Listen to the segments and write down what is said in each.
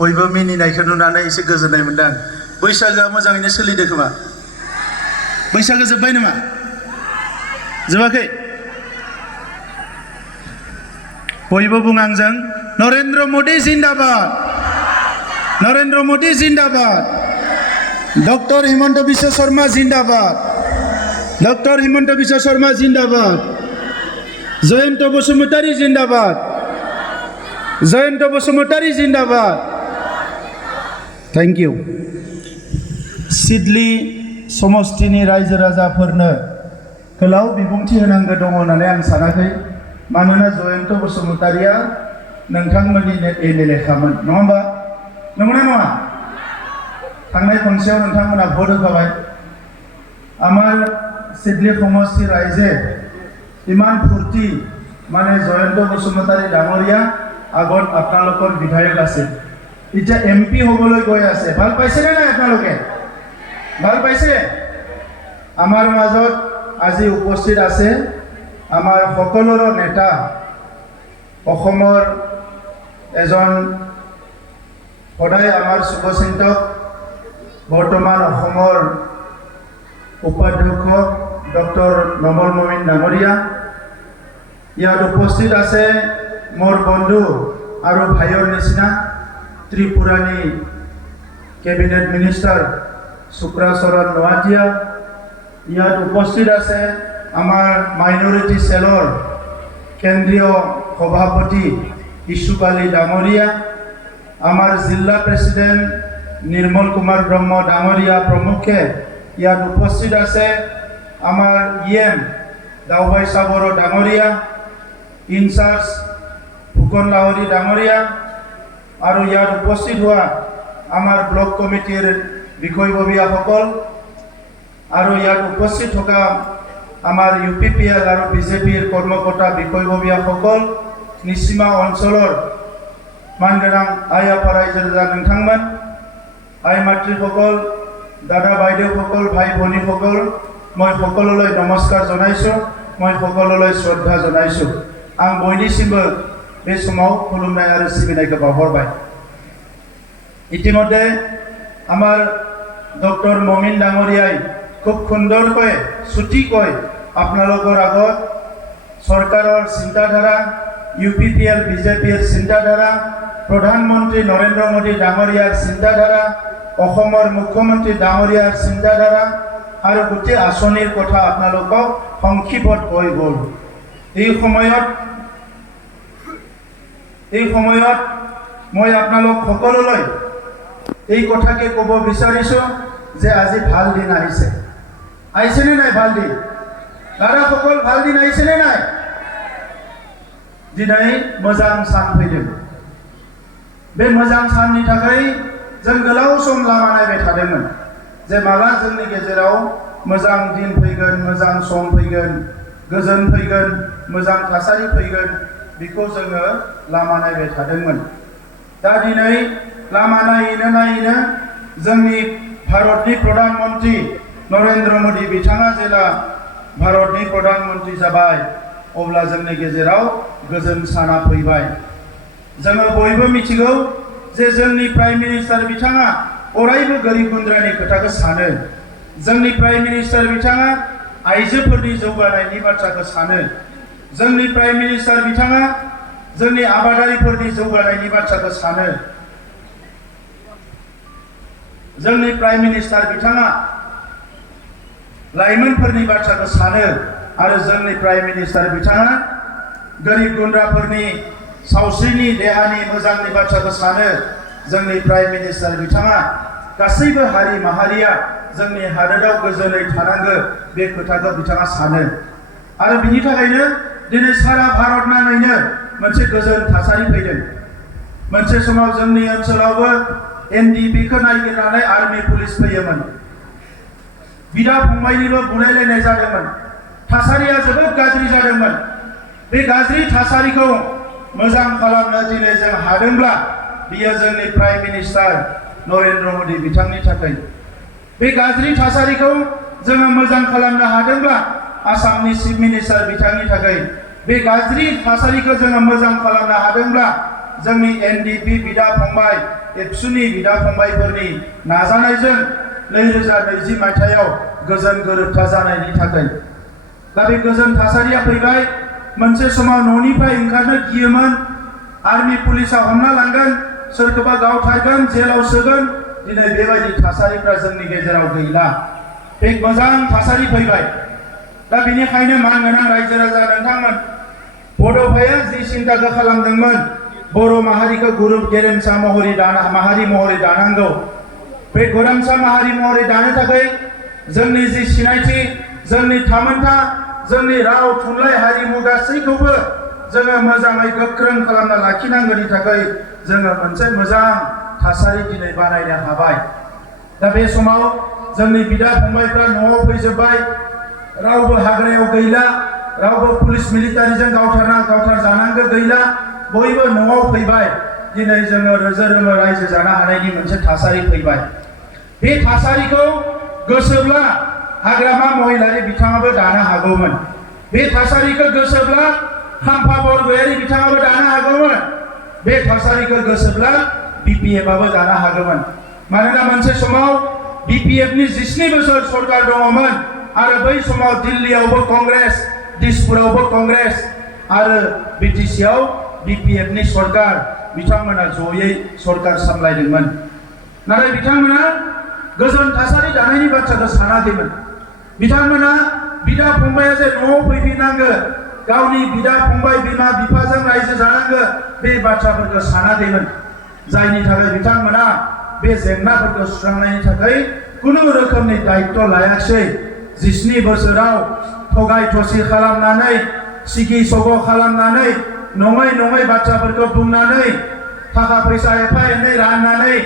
बयबो मिनिनायखौ नुनानै एसे गोजोननाय मोनदों। बैसागोआ मोजाङैनो सोलिदों खोमा? बैसागो जोब्बाय नामा? जोबाखै? बयबो बुं आंजों, नरेन्द्र मोदी जिन्दाबाद, नरेन्द्र मोदी जिन्दाबाद, doctor Himanta Biswa Sharma Zindabad, doctor Himanta Biswa Sharma Zindabad, Jayant Basumatary Zindabad, Jayant Basumatary Zindabad. Thank you. Siddeley समष्टिनि रायजो राजाफोरनो गोलाव बिबुंथि होनांगौ दङ होननानै आं सानाखै, मानोना जयंत बसुमतारिया नोंथांमोननिनो एमएलए खामोन, नङा होमबा? नंगौना नङा? थांनाय खनसेयाव नोंथांमोना भोट होखाबाय। आमार सिडली समष्टि रायजे इमान फूर्ति माने जयंत बसुमतारी डाঙरिया আগত আপোনালোকৰ বিধায়ক আছে, এতিয়া এমপি হ'বলৈ গৈ আছে। ভাল পাইছেনে নাই আপোনালোকে? ভাল পাইছে? আমাৰ মাজত আজি উপস্থিত আছে আমাৰ সকলোৰে নেতা, অসমৰ এজন সদায় আমাৰ শুভচিন্তক, বৰ্তমান অসমৰ উপাধ্যক্ষ ডক্টৰ নমল মমিন ডাঙৰীয়া। ইয়াত উপস্থিত আছে মোৰ বন্ধু আৰু ভাইৰ নিচিনা ত্ৰিপুৰানী কেবিনেট মিনিষ্টাৰ শুক্ৰাচৰণ নোৱাটিয়া। ইয়াত উপস্থিত আছে আমাৰ মাইনৰিটি সেলৰ কেন্দ্ৰীয় সভাপতি ইছুবালী ডাঙৰীয়া, আমাৰ জিলা প্ৰেসিডেন্ট নিৰ্মল কুমাৰ ব্ৰহ্ম ডাঙৰীয়া প্ৰমুখে। ইয়াত উপস্থিত আছে আমাৰ ইএম দাউবাই সাবৰ ডাঙৰীয়া, ইনচাৰ্জ ফুকন লাহৰী ডাঙৰীয়া, আৰু ইয়াত উপস্থিত হোৱা আমাৰ ব্লক কমিটিৰ বিষয়ববীয়াসকল, আৰু ইয়াত উপস্থিত থকা আমাৰ UPPL আৰু বিজেপিৰ কৰ্মকৰ্তা বিষয়ববীয়াসকল, নিসীমা অঞ্চলৰ মানগৰাং আই আফা ৰাইজৰ নोंथांमोन, আই মাতৃসকল, দাদা বাইদেউসকল, ভাই ভনীসকল, মই সকলোলৈ নমস্কাৰ জনাইছোঁ, মই সকলোলৈ শ্ৰদ্ধা জনাইছোঁ। आं बयनिसिमबो बे समाव खुलुमनाय आरो सिबिनायखौ बावहरबाय। इतिमध्ये आमार डक्टर ममिन डाঙৰীয়াই खूब सुंदरকৈ छुटीকৈ আপোনালোকৰ আগত চৰকাৰৰ চিন্তাধাৰা, UPPL বিজেপিৰ চিন্তাধাৰা, প্ৰধানমন্ত্ৰী নৰেন্দ্ৰ মোদী ডাঙৰীয়াৰ চিন্তাধাৰা, অসমৰ মুখ্যমন্ত্ৰী ডাঙৰীয়াৰ চিন্তাধাৰা আৰু গোটেই আঁচনিৰ কথা আপোনালোকক সংক্ষিপ্তত কৈ গ'ল। এই সময়ত মই আপোনালোক সকলোলৈ এই কথাকে ক'ব বিচাৰিছোঁ যে আজি ভাল দিন আহিছে। আহিছেনে নাই ভাল দিন? দাদাসকল, ভাল দিন আহিছেনে নাই? दिनै मोजां सान फैदों। बे मोजां साननि थाखाय जों गोलाव सम लामा नायबाय थादोंमोन जे माला जोंनि गेजेराव मोजां दिन फैगोन, मोजां सम फैगोन, गोजोन फैगोन, मोजां थासारि फैगोन, बेखौ जोङो लामा नायबाय थादोंमोन। दा दिनै लामा नायैनो जोंनि भारतनि प्रधानमन्त्री नरेन्द्र मोदी बिथाङा जेला भारतनि प्रधानमन्त्री जाबाय, अब्ला जोंनि गेजेराव गोजोन साना फैबाय। जोङो बयबो मिथिगौ जे जोंनि प्राइम मिनिस्टार बिथाङा अरायबो गोरिब गुन्द्रानि खोथाखौ सानो। जोंनि प्राइम मिनिस्टार बिथाङा आइजोफोरनि जौगानायनि बाथ्राखौ सानो। जोंनि प्राइम मिनिस्टार बिथाङा जोंनि आबादारिफोरनि जौगानायनि बाथ्राखौ सानो। जोंनि प्राइम मिनिस्टार बिथाङा लाइमोनफोरनि बाथ्राखौ सानो आरो जोंनि प्राइम मिनिस्टार बिथाङा गोरिब गुन्द्राफोरनि सावस्रिनि देहानि मोजांनि बाथ्राखौ सानो। जोंनि प्राइम मिनिस्टार बिथाङा गासैबो हारि माहारिया जोंनि हादोराव गोजोनै थानांगौ बे खोथाखौ बिथाङा सानो। आरो बिनि थाखायनो दिनै सारा भारत नाङैनो मोनसे गोजोन थासारि फैदों। मोनसे समाव जोंनि ओनसोलावबो NDP खौ नागिरनानै आर्मी पुलिस फैयोमोन। बिदा फंबायनिबो बुलायलायनाय जादोंमोन। थासारिया जोबोद गाज्रि जादोंमोन। बे गाज्रि थासारिखौ मोजां खालामनो दिनै जों हादोंब्ला बियो जोंनि प्राइम मिनिस्टार नरेन्द्र मोदी बिथांनि थाखाय। बे गाज्रि थासारिखौ जोङो मोजां खालामनो हादोंब्ला आसामनि चिफ मिनिस्टार बिथांनि थाखाय। बे गाज्रि थासारिखौ जोङो मोजां खालामनो हादोंब्ला जोंनि एनडिपि बिदा फंबाय एबसुनि बिदा फंबायफोरनि नाजानायजों 2020 मायथाइयाव गोजोन गोरोबथा जानायनि थाखाय दा बे गोजोन थासारिया फैबाय। मोनसे समाव न'निफ्राय ओंखारनो गियोमोन, आर्मी पुलिसा हमना लांगोन, सोरखौबा गावथारगोन, जेलाव सोगोन। दिनै बेबायदि थासारिफ्रा जोंनि गेजेराव गैला। बे मोजां थासारि फैबाय। दा बेनिखायनो मानगोनां रायजो राजा नोंथांमोन, बड'फाया जि सिन्ताखौ खालामदोंमोन बर' माहारिखौ गुरुब गेरेमसा माहारि महरै दानांगौ। बे गेरेमसा माहारि महरै दानो थाखाय जोंनि जि सिनायथि, जोंनि थामोनथा, जोंनि राव थुनलाइ हारिमु गासैखौबो जोङो मोजाङै गोख्रों खालामना लाखिनांगौनि थाखाय जोङो मोनसे मोजां थासारि दिनै बानायनो हाबाय। दा बे समाव जोंनि बिदा फंबायफ्रा न'आव फैजोब्बाय, रावबो हाग्रायाव गैला, रावबो पुलिस मिलिटारिजों गावथार जानांगौ गैला, बयबो न'आव फैबाय। दिनै जोङो रोजो रोमो रायजो जानो हानायनि मोनसे थासारि फैबाय। बे थासारिखौ गोसोब्ला हाग्रामा महिलारि बिथाङाबो दानो हागौमोन। बे थासारिखौ गोसोब्ला खाम्फा बरगयारि बिथाङाबो दानो हागौमोन। बे थासारिखौ गोसोब्ला बिपिएफआबो दानो हागौमोन। मानोना मोनसे समाव बिपिएफनि 17 बोसोर सरकार दङमोन आरो बै समाव दिल्लीयावबो कंग्रेस, दिसपुरावबो कंग्रेस आरो बिटिसिआव बिपिएफनि सरकार, बिथांमोना जयै सरकार सामलायदोंमोन। नाथाय बिथांमोना गोजोन थासारि दानायनि बाथ्राखौ सानाखैमोन। बिथांमोना बिदा फंबाया जे न'आव फैफिननांगौ, गावनि बिदा फंबाय बिमा बिफाजों रायजो जानांगौ, बे बाथ्राफोरखौ सानाखैमोन। जायनि थाखाय बिथांमोना बे जेंनाफोरखौ सुस्रांनायनि थाखाय खुनु रोखोमनि दायित्व लायाखिसै। 17 बोसोराव थगाय थसि खालामनानै, सिगि सग' खालामनानै, नङै बाथ्राफोरखौ बुंनानै, थाखा फैसा एफा एनै राननानै,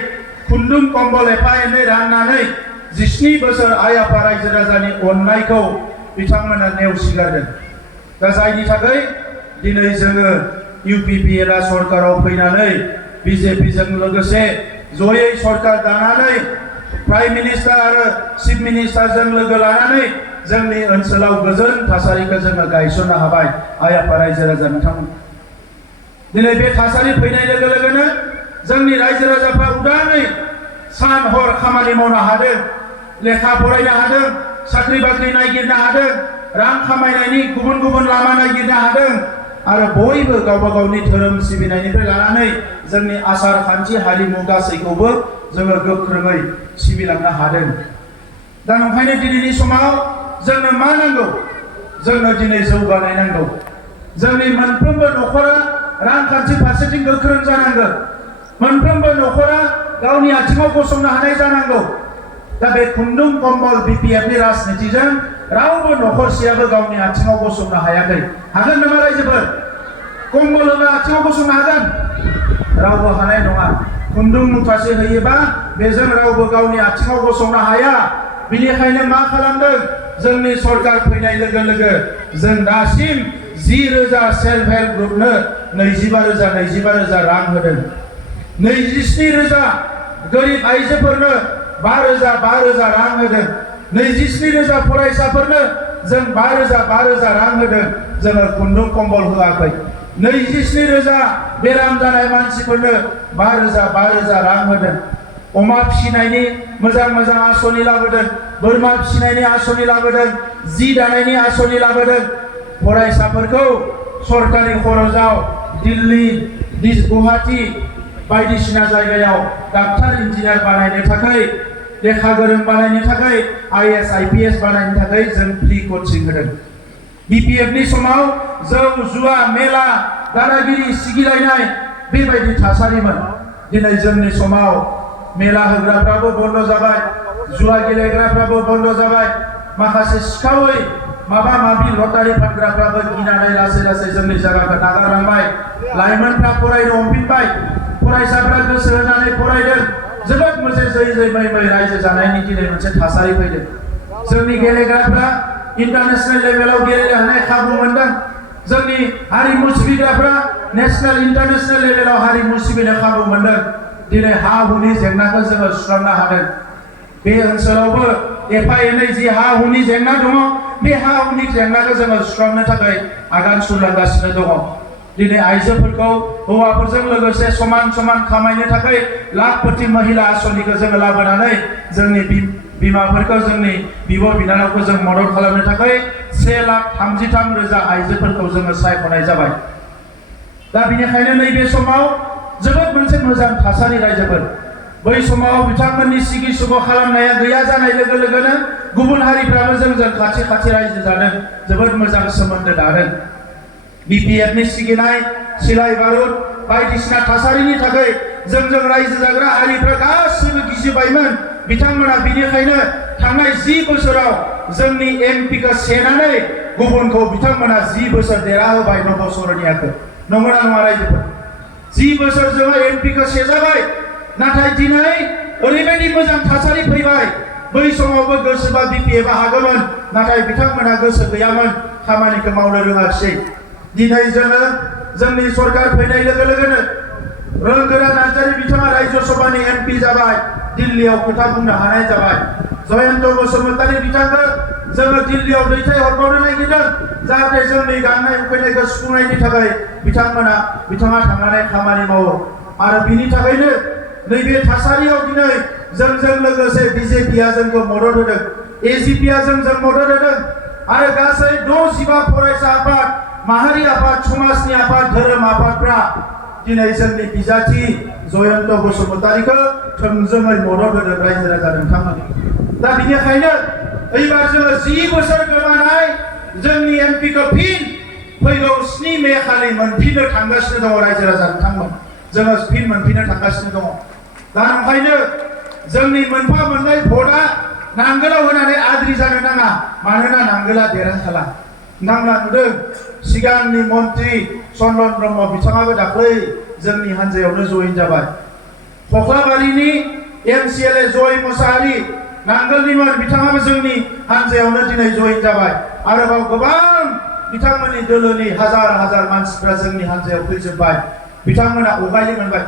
खुन्दुं कम्बल एफा एनै राननानै 17 बोसोर आइ आफा रायजो राजानि अननायखौ बिथांमोना नेवसिगारदों। दा जायनि थाखाय दिनै जोङो इउपिपिएलआ सरकाराव फैनानै बिजेपिजों लोगोसे जयै सरकार दानानै प्राइम मिनिस्टार आरो चिफ मिनिस्टारजों लोगो लानानै जोंनि ओनसोलाव गोजोन थासारिखौ जोङो गायसननो हाबाय। आइ आफा रायजो राजा नोंथांमोन, दिनै बे थासारि फैनाय लोगो लोगोनो जोंनि रायजो राजाफ्रा उदाङै सान हर खामानि मावनो हादों, लेखा फरायनो हादों, साख्रि बाख्रि नागिरनो हादों, रां खामायनायनि गुबुन लामा नागिरनो हादों आरो बयबो गावबा गावनि धोरोम सिबिनायनिफ्राय लानानै जोंनि आसार खान्थि हारिमु गासैखौबो जोङो गोख्रोङै सिबिलांनो हादों। दा ओंखायनो दिनैनि समाव जोंनो मा नांगौ? जोंनो दिनै जौगानाय नांगौ। जोंनि मोनफ्रोमबो न'खरा रांखान्थि फारसेथिं गोख्रों जानांगौ। मोनफ्रोमबो न'खरा गावनि आथिङाव गसंनो हानाय जानांगौ। दा बे खुन्दुं कम्बल बिपिएफनि राजनितिजों रावबो न'खरसेयाबो गावनि आथिङाव गसंनो हायाखै। हागोन नामा रायजोफोर? कम्बल होना आथिङाव गसंनो हागोन? रावबो हानाय नङा। खुन्दुं मुथासे होयोबा बेजों रावबो गावनि आथिङाव गसंनो हाया। बेनिखायनो मा खालामदों? जोंनि सरकार फैनाय लोगो लोगो जों दासिम 10,000 सेल्फ हेल्प ग्रुपनो 25,000 रां होदों। 27,000 गोरिब आइजोफोरनो 5,000 रां होदों। 27,000 फरायसाफोरनो जों 5,000 रां होदों। जोङो खुन्दुं कम्बल होआखै। 27,000 बेराम जानाय मानसिफोरनो 5,000 रां होदों। अमा फिसिनायनि मोजां आसनि लाबोदों, बोरमा फिसिनायनि आसनि लाबोदों, जि दानायनि आसनि लाबोदों। फरायसाफोरखौ सरकारि खरसाव दिल्ली, गुवाहाटी बायदिसिना जायगायाव डाक्टार इन्जिनियार बानायनो थाखाय, लेखा गोरों बानायनो थाखाय, IAS IPS बानायनो थाखाय जों फ्रि कचिं होदों। बिपिएफनि समाव जौ जुवा मेला दादागिरि सिगिलायनाय बेबायदि थासारिमोन। दिनै जोंनि समाव मेला होग्राफ्राबो बन्द जाबाय, जुवा गेलेग्राफ्राबो बन्द जाबाय, माखासे सिखावै माबा माबि लटारि फानग्राफ्राबो गिनानै लासै जोंनि जायगाखौ नागारलांबाय। लाइमोनफ्रा फरायनो हमफिनबाय, फरायसाफ्रा गोसो होनानै फरायदों। जोबोद मोनसे जै मै रायजो जानायनि दिनै मोनसे थासारि फैदों। जोंनि गेलेग्राफ्रा इन्टारनेशनेल लेभेलाव गेलेनो हानाय खाबु मोनदों। जोंनि हारिमु सिबिग्राफ्रा नेशनेल इन्टारनेशनेल लेभेलाव हारिमु सिबिनो खाबु मोनदों। दिनै हा हुनि जेंनाखौ जोङो सुस्रांनो हादों। बे ओनसोलावबो एफा एनै जि हा हुनि जेंना दङ, बे हा हुनि जेंनाखौ जोङो सुस्रांनो थाखाय आगान सुरलांगासिनो दङ। दिनै आइजोफोरखौ हौवाफोरजों लोगोसे समान समान खामायनो थाखाय लाखपति महिला आसनिखौ जोङो लाबोनानै जोंनि बिमाफोरखौ जोंनि बिब' बिनानावखौ जों मदद खालामनो थाखाय 1,33,000 आइजोफोरखौ जोङो सायख'नाय जाबाय। दा बेनिखायनो नैबे समाव जोबोद मोनसे मोजां थासारि रायजोफोर। बै समाव बिथांमोननि सिगि सुग' खालामनाया गैया जानाय लोगो लोगोनो गुबुन हारिफ्राबो जोंजों खाथि खाथि रायजो जादों, जोबोद मोजां सोमोन्दो दादों। बिपिएफनि सिगिनाय सिलाइ बारुद बायदिसिना थासारिनि थाखाय जोंजों रायजो जाग्रा हारिफ्रा गासिबो गिसिबायमोन। बिथांमोना बिनिखायनो थांनाय 10 बोसोराव जोंनि एमपिखौ सेनानै गुबुनखौ बिथांमोना 10 बोसोर देरहाहोबाय नबसरनियाखौ। नंगौना नङा रायजोफोर? 10 बोसोर जोङो एमपिखौ सेजाबाय, नाथाय दिनै ओरैबायदि मोजां थासारि फैबाय। बै समावबो गोसोबा बिपिएफआ हागौमोन, नाथाय बिथांमोना गोसो गैयामोन, खामानिखौ मावनो रोङाखिसै। दिनै जोङो जोंनि सरकार फैनाय लोगो लोगोनो रोंगोरा नार्जारी बिथाङा रायजो सभानि एमपि जाबाय, दिल्लीयाव खोथा बुंनो हानाय जाबाय। जयन्त बसुमतारी बिथांखौ जोङो दिल्लीयाव दैथायहरबावनो नागिरदों, जाहाथे जोंनि गांनाय उखैनायखौ सुफुंनायनि थाखाय बिथाङा थांनानै खामानि मावो। आरो बिनि थाखायनो नैबे थासारियाव दिनै जोंजों लोगोसे बिजेपिआ जोंखौ मदद होदों, एजिपिआ जोंजों मदद होदों आरो गासै 65 फरायसा आफाद, माहारि आफाद, समाजनि आफाद, धोरोम आफादफ्रा दिनै जोंनि बिजाथि जयन्त बसुमतारीखौ थोंजोङै मदद होदों रायजो राजा नोंथांमोन। दा बेनिखायनो एबार जोङो 10 बोसोर गोमानाय जोंनि एमपिखौ फिन फैगौ 7 मे खालि मोनफिननो थांगासिनो दङ रायजो राजा नोंथांमोन। जोङो फिन मोनफिननो थांगासिनो दङ। दा ओंखायनो जोंनि मोनफा मोननाय भटआ नांगोलाव होनानै आद्रि जानो नाङा, मानोना नांगोला देरहाखाला। नोंथांमोना नुदों सिगांनि मन्त्रि चन्दन ब्रह्म बिथाङाबो दाख्लै जोंनि हान्जायावनो जइन जाबाय। कख्लाबारिनि एमसिएलए जय मुसाहारि नांगोलनिमोन, बिथाङाबो जोंनि हान्जायावनो दिनै जइन जाबाय। आरोबाव गोबां बिथांमोननि दोलोनि हाजार हाजार मानसिफ्रा जोंनि हान्जायाव फैजोबबाय। बिथांमोना उगायनो मोनबाय।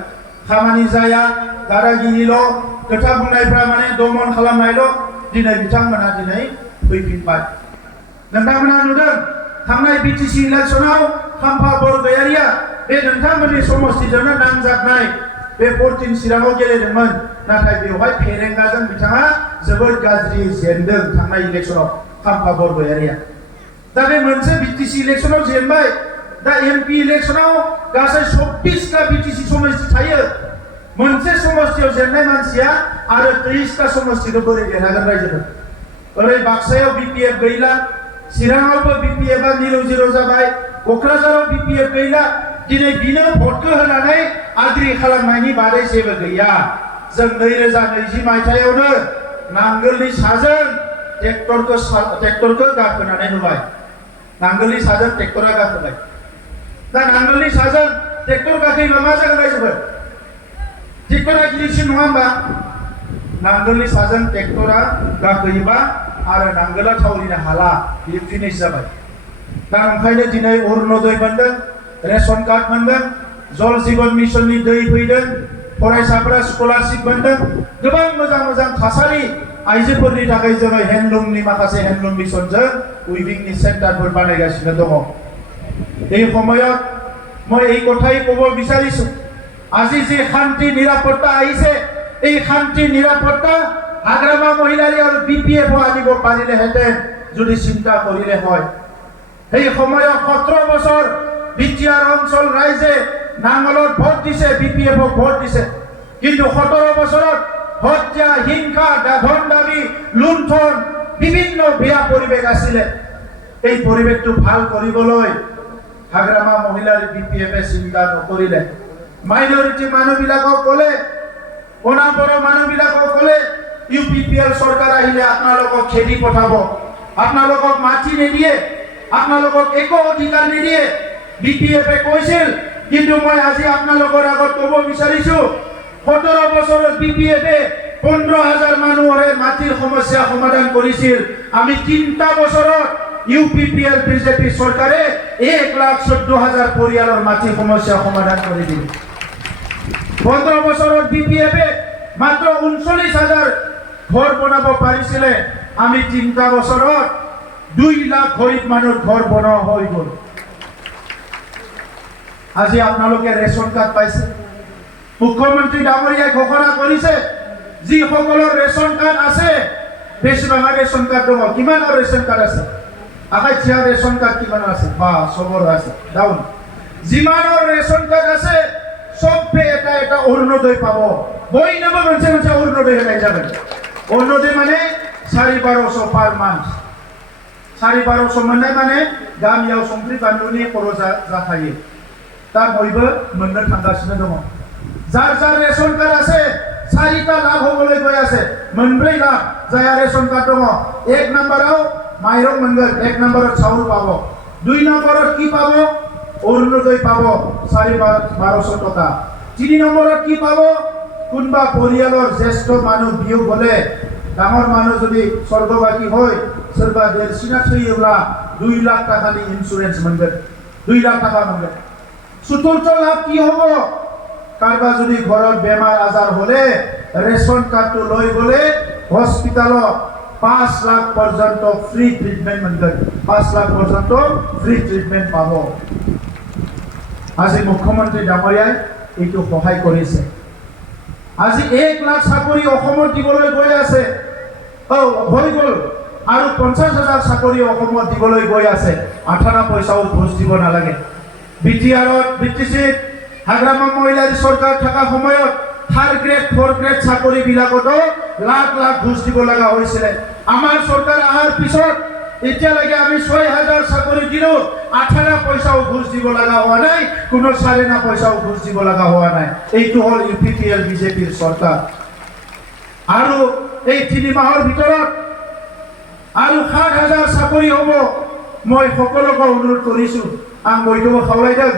खामानि जाया, दादागिरिल', खोथा बुंनायफ्रा माने दमन खालामनायल', दिनै बिथांमोना दिनै फैफिनबाय। नोंथांमोना नुदों थांनाय बिटिसि इलेक्सनाव खाम्फा बरगयारिया बे नोंथांमोननि समस्तिजोंनो नांजाबनाय बे 14 चिराङाव गेलेदोंमोन, नाथाय बेवहाय फेरेंगाजों बिथाङा जोबोद गाज्रि जेनदों थांनाय इलेक्सनाव खाम्फा बरगयारिया। दा बे मोनसे बिटिसि इलेक्सनाव जेनबाय। दा एमपि इलेक्सनाव गासै 24टा बिटिसि समस्ति थायो। मोनसे समस्तियाव जेननाय मानसिया आरो 23टा समस्तिखौ बोरै देरहागोन रायजोफोर? ओरै बाक्सायाव बिपिएफ गैला, चिराङावबो बिपिएफआ 0-0 जाबाय, क'क्राझाराव बिपिएफ गैला। दिनै बिनो भटखौ होनानै आद्रि खालामनायनि बादै जेबो गैया। जों 2020 मायथाइयावनो नांगोलनि साजों ट्रेक्टरखौ गाखोनानै होबाय। नांगोलनि साजों ट्रेक्टरा गाखोबाय। दा नांगोलनि साजों ट्रेक्टर गाखोयोबा मा जागोन रायजोफोर? ट्रेक्टरा गिदिरसिन नङा होमबा? नांगोलनि साजों ट्रेक्टरा गाखोयोबा आरो नांगोला थावरिनो हाला, बियो फिनिश जाबाय। दा ओंखायनो दिनै अरुणोदय मोनदों, रेशन कार्ड मोनदों, जल जीवन मिशननि दै फैदों, फरायसाफोरा स्कलारशिप मोनदों, गोबां मोजां मोजां थासारि आइजोफोरनि थाखाय जोङो हेन्डलुमनि माखासे हेन्डलुम मिशनजों উইভিংनि সেন্টারবোৰ বানাইগাसिनो दङ। এই সময়ত মই এই কথাই ক'ব বিচাৰিছোঁ, আজি যে শান্তি নিৰাপত্তা আহিছে, এই শান্তি নিৰাপত্তা হাগ্ৰামা মহিলাৰী আৰু বিপিএফ আনিব পাৰিলেহেঁতেন যদি চিন্তা কৰিলে হয়। সেই সময়ত 17 বছৰ বিটিআৰ অঞ্চল ৰাইজে নাঙলত ভোট দিছে, বিপিএফক ভোট দিছে, কিন্তু 17 বছৰত হত্যা, হিংসা, ধন দাবী, লুণ্ঠন, বিভিন্ন বেয়া পৰিৱেশ আছিলে। এই পৰিৱেশটো ভাল কৰিবলৈ হাগ্ৰামা মহিলাৰ বিপিএফে চিন্তা নকৰিলে। মাইনৰিটি মানুহবিলাকক ক'লে, অনাপৰ মানুহবিলাকক ক'লে ইউপিপিএল চৰকাৰ আহিলে আপোনালোকক খেদি পঠাব, আপোনালোকক মাটি নিদিয়ে, আপোনালোকক একো অধিকাৰ নিদিয়ে, বিপিএফে কৈছিল। কিন্তু মই আজি আপোনালোকৰ আগত ক'ব বিচাৰিছোঁ, 17 বছৰত বিপিএফে 15,000 মানুহৰে মাটিৰ সমস্যা সমাধান কৰিছিল। আমি 3টা বছৰত ইউপিপিএল বিজেপি চৰকাৰে 1,14,000 পৰিয়ালৰ মাটিৰ সমস্যা সমাধান কৰি দিল। 15 বছৰত বিপিএফে মাত্ৰ 39,000 ঘৰ বনাব পাৰিছিলে। আমি 3টা বছৰত 2 লাখ গৰীব মানুহৰ ঘৰ বনোৱা হৈ গ'ল। আজি আপোনালোকে ৰেচন কাৰ্ড পাইছে। মুখ্যমন্ত্ৰী ডাঙৰীয়াই ঘোষণা কৰিছে যিসকলৰ ৰেচন কাৰ্ড আছে, বেছিভাগৰ ৰেচন কাৰ্ড দङ। কিমানৰ ৰেচন কাৰ্ড আছে? আকাইছিয়া ৰেচন কাৰ্ড কিমান আছে? বা চবৰ আছে ডাউন। যিমানৰ ৰেচন কাৰ্ড আছে সবে এটা এটা অৰুণোদয় পাব। বইনবো मोनसे मोनसे অৰুণোদয় होनाय जागोन। অৰুণোদয় মানে 4,1200 পার মান্থ। 4,1200 मोननाय माने गामियाव संख्रि बानलुनि खरसा जाखायो। दा बयबो मोननो थांगासिनो दङ। जार जार रेशन कार्ड আছে 4টা লাখ হবলৈ গৈ আছে। 4 লাখ যায়া রেশন কার্ড দङ। 1 নম্বরাव মাইरं मोनगोन, 1 নম্বরাव চাউল পাব। 2 নম্বরাव কি পাব? অৰুণোদয় পাব 4,1200 টাকা। 3 নম্বরাव কি পাব? কোনবা পৰিয়ালৰ জ্যেষ্ঠ মানুহ বিয়োগ হলে, ডাঙৰ মানুহ যদি স্বৰ্গবাসী হয়, सोरबा देरसिना थैयोब्ला 2 लाख টাকাनि ইন্সুরেন্স मोनगोन। 2 लाख টাকা मोनगोन। চতুর্থ লাভ কি হব? কারবা যদি ঘৰত বেমাৰ আজাৰ হলে রেশন কার্ডটো লৈ গলে হস্পিটালত 5 লাখ পর্যন্ত ফ্রি ট্রিটমেন্ট मोनगोन। 5 লাখ পর্যন্ত ফ্রি ট্রিটমেন্ট পাব। আজি মুখ্যমন্ত্ৰী ডাঙৰীয়াই এইটো সহায় কৰিছে। আজি 1 লাখ চাকৰি অসমত দিবলৈ গৈ আছে। হৈ গ'ল। আৰু 50,000 চাকৰি অসমত দিবলৈ গৈ আছে। 18 পইচাও ঘুষ দিব নালাগে। বিটিআৰত বিটিচিত হাগ্ৰামা মহিলাৰ চৰকাৰ থকা সময়ত 3rd গ্ৰেড 4th গ্ৰেড চাকৰি বিলাকতো লাখ লাখ ঘুষ দিব লগা হৈছিল। আমাৰ চৰকাৰ আহাৰ পিছত এতিয়ালৈকে আমি 6,000 চাকৰি দিলো, 18 পইচাও ঘুষ দিব লগা হোৱা নাই, কোনো 4.5 পইচাও ঘুষ দিব লগা হোৱা নাই। এইটো হ'ল ইউপিপিএল বিজেপিৰ চৰকাৰ। আৰু এই 3 মাহৰ ভিতৰত আৰু 7,000 চাকৰি হ'ব। মই সকলোকে অনুৰোধ কৰিছো, आं बयखौबो खावलायदों,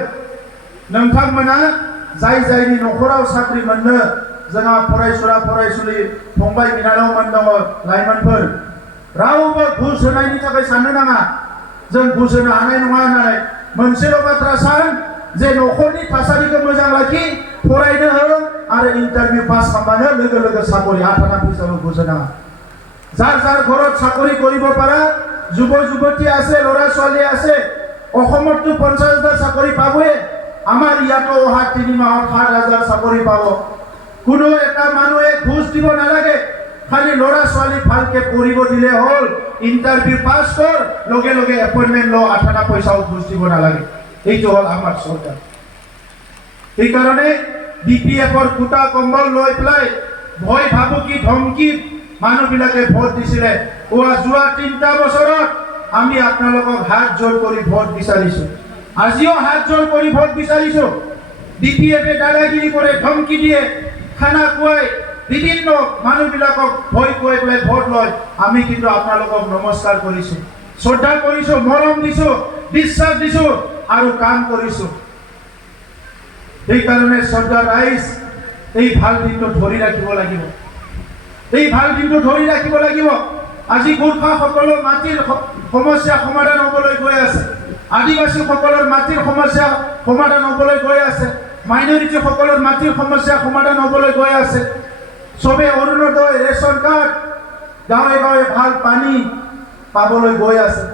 नोंथांमोना जाय जायनि नखराव साख्रि मोननो जोंहा फरायसुला फरायसुलि फंबाय बिनानावमोन दङ, लाइमोनफोर, रावबो घुस होनायनि थाखाय साननो नाङा। जों घुस होनो हानाय नङा होननानै मोनसेल' बाथ्रा सान, जे नखरनि थासारिखौ मोजां लाखि, फरायनो हो आरो इन्टारभिउ पास खालामबानो लोगो लोगो साकरि 18 পইচাও ঘুস নাङা। যাৰ যাৰ ঘৰত চাকৰি কৰিব পাৰা যুৱ যুৱতী আছে, ল'ৰা ছোৱালী আছে, অসমতো 50,000 চাকৰি পাবয়ে। আমাৰ ইয়াতো অহা 3 মাহত 7,000 চাকৰি পাব। কোনো এটা মানুহে ঘুষ দিব নালাগে, খালি ল'ৰা ছোৱালী ভালকে পঢ়িব দিলে হ'ল। ইন্টাৰভিউ পাছ কৰ, লগে লগে এপইন্টমেন্ট ল, 18 পইচাও ঘুষ দিব নালাগে। এইটো হ'ল আমাৰ চৰকাৰ। এইকাৰণে বিপিএফৰ কুটা কম্বল লৈ পেলাই ভয় ভাবুকি ধমকি মানুহবিলাকে ভোট দিছিলে। যোৱা 3টা বছৰত আমি আপোনালোকক হাত জোৰ কৰি ভোট বিচাৰিছো। আজিও হাত জোৰ কৰি ভোট বিচাৰিছো। বিপিএফে দাদাগিৰি কৰে, ধমকি দিয়ে, খানা খুৱাই, বিভিন্ন মানুহবিলাকক ভয় খুৱাই পেলাই ভোট লয়। আমি কিন্তু আপোনালোকক নমস্কাৰ কৰিছো, শ্ৰদ্ধা কৰিছো, মৰম দিছো, বিশ্বাস দিছো আৰু কাম কৰিছো। এইকাৰণে শ্ৰদ্ধা ৰাইজ, এই ভাল দিনটো ধৰি ৰাখিব লাগিব। এই ভাল দিনটো ধৰি ৰাখিব লাগিব। আজি গোৰ্খাসকলৰ মাটিৰ সমস্যা সমাধান হ'বলৈ গৈ আছে। আদিবাসীসকলৰ মাটিৰ সমস্যা সমাধান হ'বলৈ গৈ আছে। মাইনৰিটিসকলৰ মাটিৰ সমস্যা সমাধান হ'বলৈ গৈ আছে। সবে অৰুণোদয়, ৰেচন কাৰ্ড, গাঁৱে গাঁৱে ভাল পানী পাবলৈ গৈ আছে।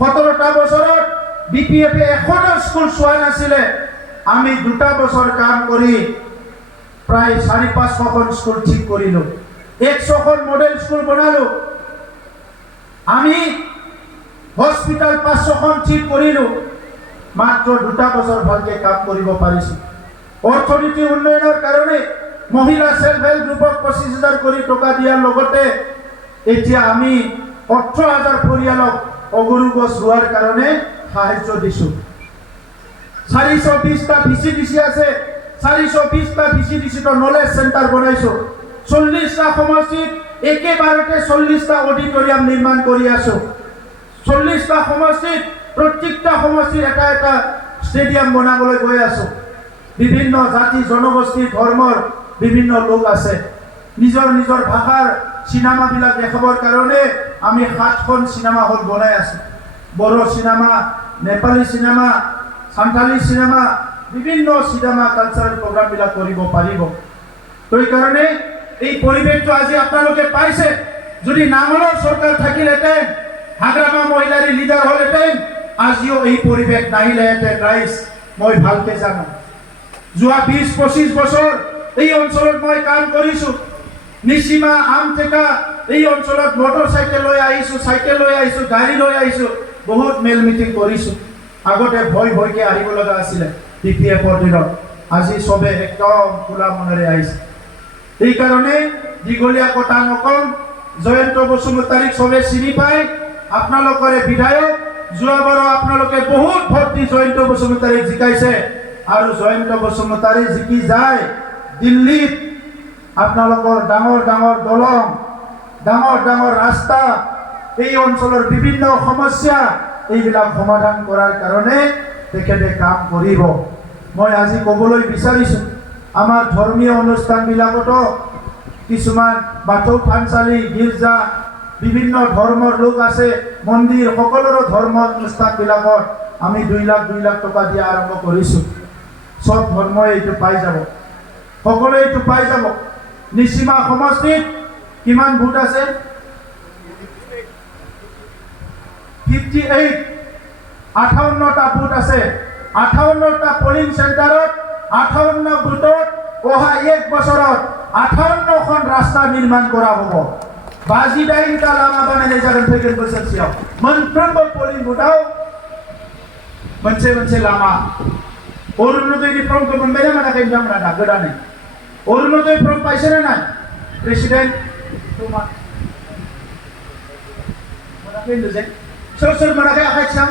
17টা বছৰত বিপিএফে এখনো স্কুল চোৱা নাছিলে। আমি 2টা বছৰ কাম কৰি প্ৰায় 400-500খন স্কুল ঠিক কৰিলো। 100খন মডেল স্কুল বনালো। আমি হস্পিটাল 500খন ঠিক কৰিলো। মাত্ৰ 2টা বছৰ ভালকে কাম কৰিব পাৰিছো। অৰ্থনীতি উন্নয়নৰ কাৰণে মহিলা সেলফ হেল্প গ্ৰুপক 25,000 কোটি টকা দিয়াৰ লগতে এতিয়া আমি 18,000 পৰিয়ালক অগৰু গছ ৰোৱাৰ কাৰণে সাহায্য দিছো। 420টা ভিচিডিচি আছে। 420টা ভিচিডিচিটো নলেজ সেন্টাৰ বনাইছো। 40টা সমষ্টিত একেবাৰতে 40টা অডিটৰিয়াম নিৰ্মাণ কৰি আছো। 40টা সমষ্টিত প্ৰত্যেকটা সমষ্টিত এটা এটা ষ্টেডিয়াম বনাবলৈ গৈ আছো। বিভিন্ন জাতি জনগোষ্ঠী ধৰ্মৰ বিভিন্ন লোক আছে। নিজৰ নিজৰ ভাষাৰ সিনেমাবিলাক দেখাবৰ কাৰণে আমি 7খন সিনেমা হল বনাই আছো। বড়ো সিনেমা, নেপালী সিনেমা, সান্থালী সিনেমা, বিভিন্ন সিনেমা কালচাৰেল প্ৰগ্ৰামবিলাক কৰিব পাৰিব। তো এই কাৰণে এই পৰিৱেশটো আজি আপোনালোকে পাইছে। যদি নাঙলৰ চৰকাৰ থাকিলেহেঁতেন, হাগ্ৰামা মহিলাৰ লিডাৰ হ'লহেঁতেন, আজিও এই পৰিৱেশ নাহিলেহেঁতেন। ৰাইজ মই ভালকে জানো। যোৱা 20-25 বছৰ এই অঞ্চলত মই কাম কৰিছোঁ। নিচিমা আমটেকা এই অঞ্চলত মটৰচাইকেল লৈ আহিছোঁ, চাইকেল লৈ আহিছোঁ, গাড়ী লৈ আহিছোঁ, বহুত মেল মিটিং কৰিছোঁ। আগতে ভয়কে আহিব লগা আছিলে PPFৰ দিনত। আজি চবে একদম খোলা মনেৰে আহিছে। এইকাৰণে দীঘলীয়া কথা নকম, জয়ন্ত বসুমতাৰীক চবে চিনি পায়। আপোনালোকৰে বিধায়ক, যোৱাবাৰো আপোনালোকে বহুত ভোট দি জয়ন্ত বসুমতাৰীক জিকাইছে আৰু জয়ন্ত বসুমতাৰী জিকি যায় দিল্লীত আপোনালোকৰ ডাঙৰ ডাঙৰ দলং, ডাঙৰ ডাঙৰ ৰাস্তা, এই অঞ্চলৰ বিভিন্ন সমস্যা এইবিলাক সমাধান কৰাৰ কাৰণে তেখেতে কাম কৰিব। মই আজি ক'বলৈ বিচাৰিছোঁ, আমাৰ ধৰ্মীয় অনুষ্ঠানবিলাকতো কিছুমান বাথৌ থানচালি, গীৰ্জা, বিভিন্ন ধৰ্মৰ লোক আছে, মন্দিৰ, সকলোৰে ধৰ্ম অনুষ্ঠানবিলাকত আমি 2 লাখ টকা দিয়া আৰম্ভ কৰিছোঁ। সব ধৰ্মই এইটো পাই যাব, সকলোৱে এইটো পাই যাব। নিচিমা সমষ্টিত কিমান ভোট আছে? 58, 58টা ভোট আছে। 58টা পলিং চেণ্টাৰত 58 ভোটত অহা 1 বছৰত 58খন रास्ता निर्माण करा होबो। 22टा लामा बानायनाय जागोन फैगोन बोसोरसेयाव। मोनफ्रोमबो पलिं बुथाव मोनसे लामा। अरुणोदयनि फर्मखौ मोनबायना मोनाखै नोंथांमोना दा गोदानै? अरुणोदय फर्म पाइसेना नाय? प्रेसिडेन्ट मोनाखै होनदों। सोर मोनाखै आखाइ थिखां।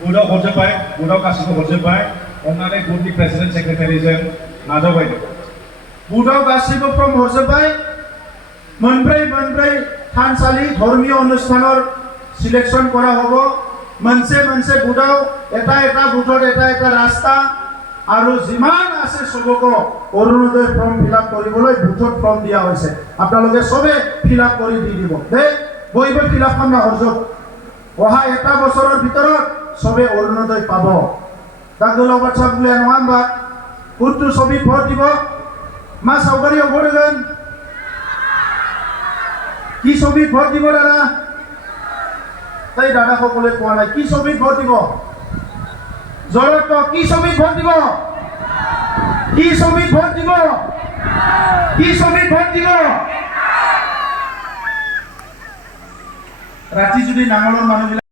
बुदाव हरजोब्बाय, बुदाव गासिबो हरजोब्बाय। अन्नानै बुथनि प्रेसिडेन्ट सेक्रेटारिजों नाजावबायदो। बुदाव गासिबो फर्म हरजोब्बाय। मोनब्रै थानसालि धर्मीय अनुष्ठाনৰ सिलेक्शन करा होबो। मोनसे बुदाव এটা बुथत এটা रास्ता আৰু যিমান আছে সবকো অৰুণোদয় ফৰ্ম ফিলআপ কৰিবলৈ বুথত ফৰ্ম দিয়া হৈছে। আপোনালোকে সবে ফিলআপ কৰি দি দিব দে। বইবে ফিলআপ কাম না হৰজক। অহা 1 বছৰৰ ভিতৰত সবে অৰুণোদয় পাব। দাগল বাচ্চা বলে নহাম্বা কোনটো ছবি ভোট দিব? মা সাউকারি ভোট দেন। কি ছবি ভোট দিব দাদা? তাই দাদা সকলে কোৱা নাই কি ছবি ভোট দিব? জৰত কি ছবি ভোট দিব? কি ছবি ভোট দিব? কি ছবি ভোট দিব? ৰাতি যদি নাঙলৰ মানুহ